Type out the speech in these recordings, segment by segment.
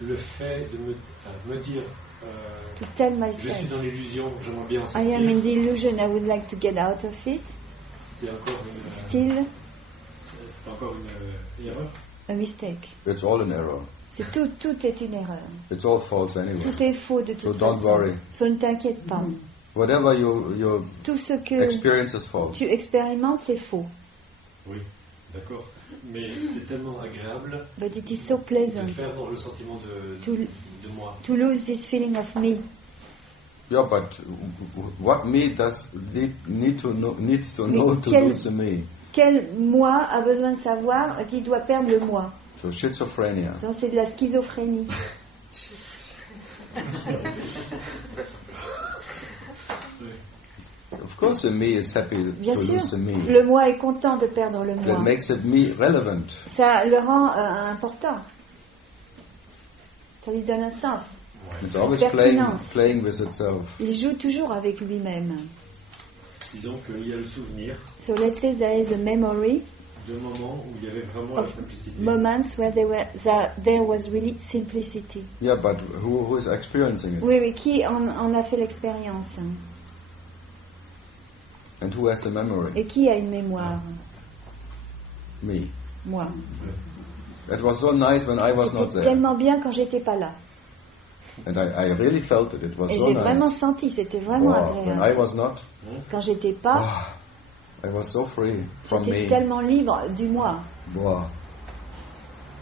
le fait de me dire to tell je myself, suis dans l'illusion, j'aimerais bien en I am sortir, in the illusion, I would like to get out of it, c'est encore still c'est encore une erreur. a mistake. It's all an error. C'est tout est une erreur. It's all false anyway. Tout est faux de toute So don't façon. worry. So ne t'inquiète pas. Whatever you Tout ce que experience is false. tu expérimentes, c'est faux. Oui, d'accord. Mais c'est tellement agréable But it is so de pleasant perdre le sentiment to, de moi. to lose this feeling of me. Yeah, but what me needs to know to quel- lose the me? Quel moi a besoin de savoir qu'il doit perdre le moi? So schizophrenia. Donc c'est de la schizophrénie. Of course, the me is happy Bien to sûr, lose the me. le moi est content de perdre le That moi. makes it me relevant. Ça le rend important. Ça lui donne un sens. It's always Pertinence. playing with itself. Il joue toujours avec lui-même. Disons qu'il y a le souvenir So let's say there is a memory de moments où il y avait vraiment la of simplicité. moments where there was really simplicity. Yeah, but who is experiencing it? Oui, oui, qui en a fait l'expérience? And who has the memory? Et qui a une mémoire? Me. Moi. It was so nice when I was not C'était there. tellement bien quand j'étais pas là. And I really felt it. It was Et so j'ai nice. vraiment senti, c'était vraiment Wow, when I agréable. was not, Quand j'étais pas, I was so free from j'étais me. tellement libre du moi. Wow.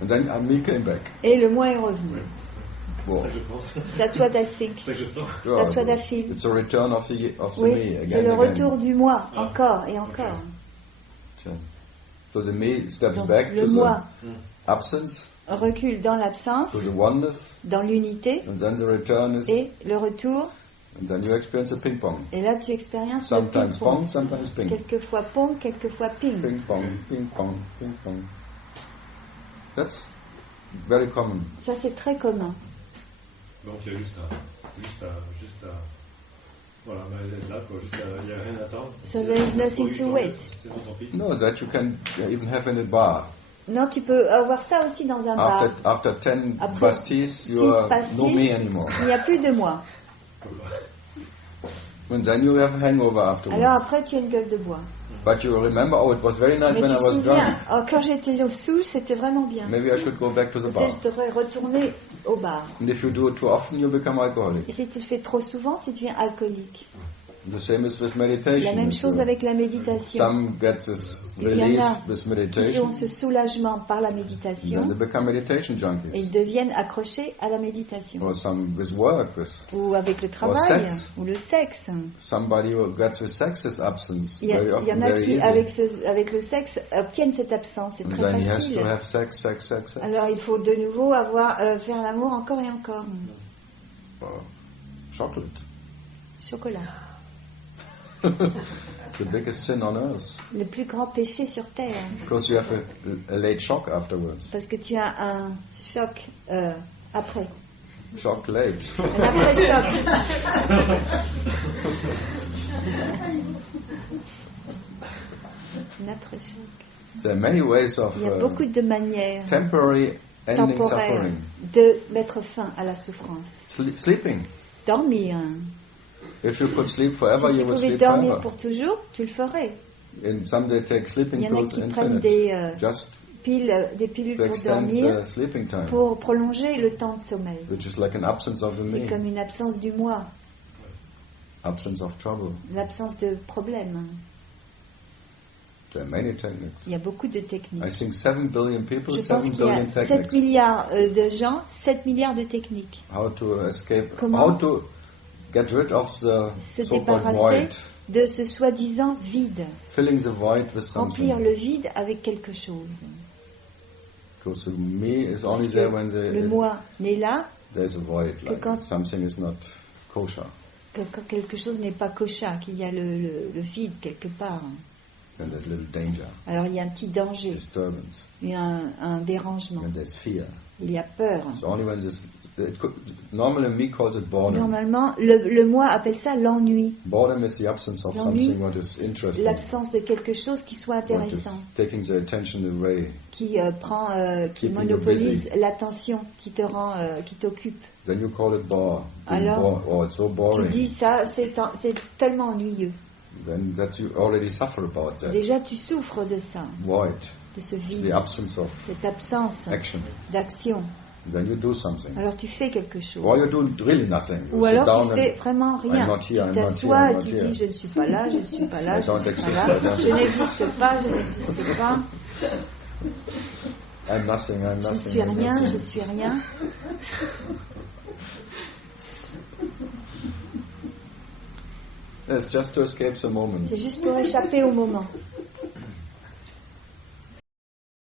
And then me came back. Et le moi est revenu. C'est Wow. ça que je pense. That's what I think. C'est ça que je sens. Yeah, That's what I feel. It's a return of the Oui, me again. c'est le and retour again. du moi, Ah, encore et ok. encore. So the me steps Donc, back le to moi the absence, recule dans l'absence, to the oneness, dans l'unité, and then the return is, et le retour, and then you experience the ping pong. et là tu expériences le Sometimes ping-pong. pong, sometimes ping. Quelquefois pong, quelquefois ping. Ping pong, ping pong, ping pong. That's very common. Ça c'est très commun. Donc il y a juste à voilà, mais là quoi, il n'y a rien à attendre. So there is nothing to wait. C'est bon, tant pis. No, that you can even have in a bar. Non, tu peux avoir ça aussi dans un bar. After 10 Après pasties, 10 you are pastilles, no me anymore. il n'y a plus de moi. And then you have a hangover afterwards. Alors après tu as une gueule de bois. But you remember, oh, it was very nice Mais when tu I te was souviens, drunk. oh, quand j'étais au sous, c'était vraiment bien. Maybe I should go back to the bar. Peut-être je devrais retourner au bar. And if you do it too often, you become alcoholic. Et si tu le fais trop souvent, tu deviens alcoolique. The same is with meditation. La même chose avec la méditation. Some get this Il y en release a with qui ont meditation, ce soulagement par la then méditation they become meditation et junkies. ils deviennent accrochés à la méditation. Or some with work, with Ou avec le travail, sexe. ou le sexe. somebody who gets with sex is absence. Il y, Very il y often, en a very qui, easy. avec le sexe, obtiennent cette absence. C'est And très then he has facile. to have sex. Alors il faut de nouveau faire l'amour encore et encore. Chocolate. Chocolat. The biggest sin on earth. Le plus grand péché sur terre. Because you have a late shock afterwards. Parce que tu as un choc après. Shock late. Un après-choc. Un après-choc. There are many ways of Il y a beaucoup de manières temporary ending temporaires suffering. de mettre fin à la souffrance. Sleeping. Dormir. If you could sleep forever, Si tu you would pouvais sleep dormir forever. pour toujours, tu le ferais. And some they take Il sleeping y en a pills qui prennent infinite, just des pilules to pour extend dormir, the sleeping time, pour prolonger le temps de sommeil. which is like an absence of the C'est me, comme une absence du moi, absence of trouble. l'absence de problème. There are many techniques. Il y a beaucoup de I techniques. think 7 billion people, Je 7 pense qu'il y a billion 7 techniques. milliards de gens, 7 milliards de techniques. How to escape, Comment how to get rid of the Se so-called débarrasser void, de ce soi-disant vide. filling the void with Remplir something. le vide avec quelque chose. Because the me is Parce only que there when le moi n'est là there's a void, que like quand- something is not kosher. que quand quelque chose n'est pas kosher, qu'il y a le vide quelque part. then there's a little danger, alors il y a un petit danger, disturbance, il y a un dérangement, and there's fear. il y a peur. So only when normally me calls it boredom. Normalement, le moi appelle ça l'ennui. Boredom is the absence of L'ennui, something what is interesting, l'absence de quelque chose qui soit what is intéressant, taking the attention away. qui qui Keeping you monopolise busy. l'attention, qui te rend, qui t'occupe. Then you call it bore. Being Alors, oh, it's so Tu boring. dis ça, c'est tellement ennuyeux. Then that you already suffer about that. Déjà, tu souffres de ça, Void, de ce the vide, absence of cette absence action. d'action. Then you do something. Alors tu fais quelque chose. Or you do really nothing. You Ou sit alors down tu fais and vraiment rien. I'm not Tu here, I'm not t'assois here, et I'm tu not here. dis je ne suis pas là, je ne suis pas là, I je don't ne suis pas exist, là, I don't je n'existe pas, je n'existe pas, I'm nothing, I'm je nothing. suis I'm rien, nothing. je suis rien. It's just to escape the moment. C'est juste pour échapper au moment.